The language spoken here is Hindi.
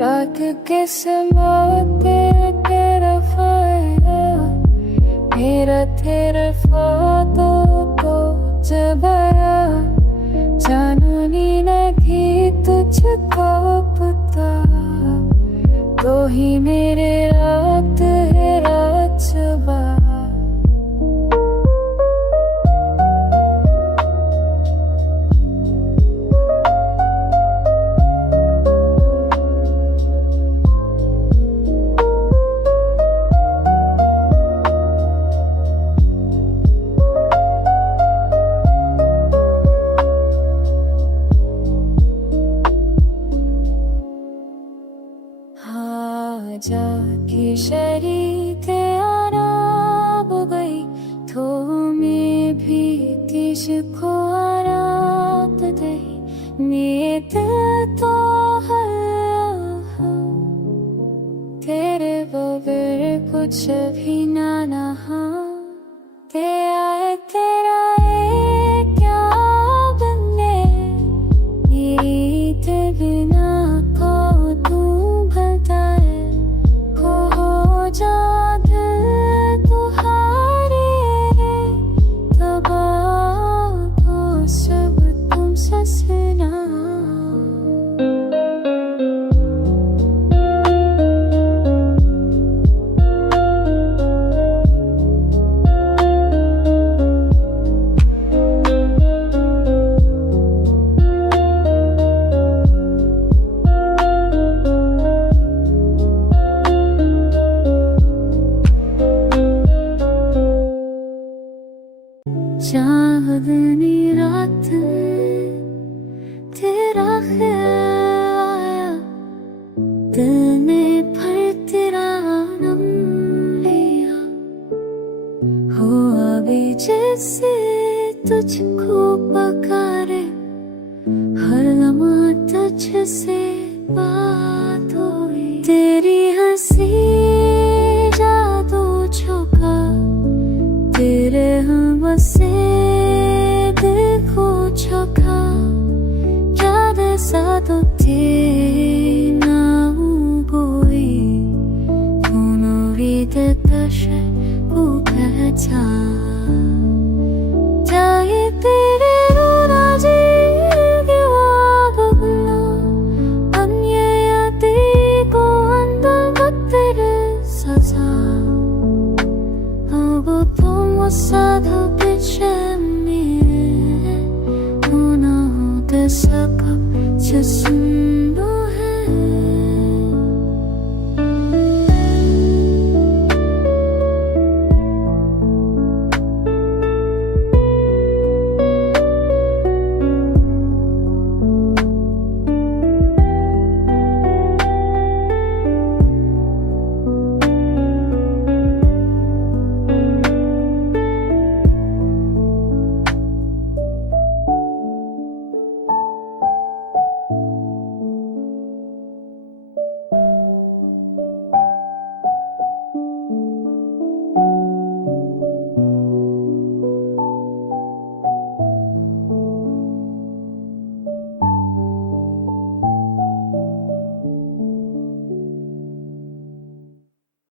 रात के समय तेरा तरफ आया, मेरा तेरे ख्वाबों को जबाया, जाननी लगी तुझको पता, तो ही मेरे रात है रात सुबह। जाके शरीके आराम गई, तो मैं भी किसको आराम दे, नींद तो है तेरे बगैर कुछ भी ना नहा, तेरा क्या बनने, ईद बिना को तू बताए, चांदनी रात तेरा ख्याल आया, दिल में भर तेरा नाम लिया, हुआ भी जैसे तुझको पुकारे, हर लम्हा तुझसे बात हुई, तेरी हंसी जादू छुपा, तेरे हम से देखो छका, याद सा तो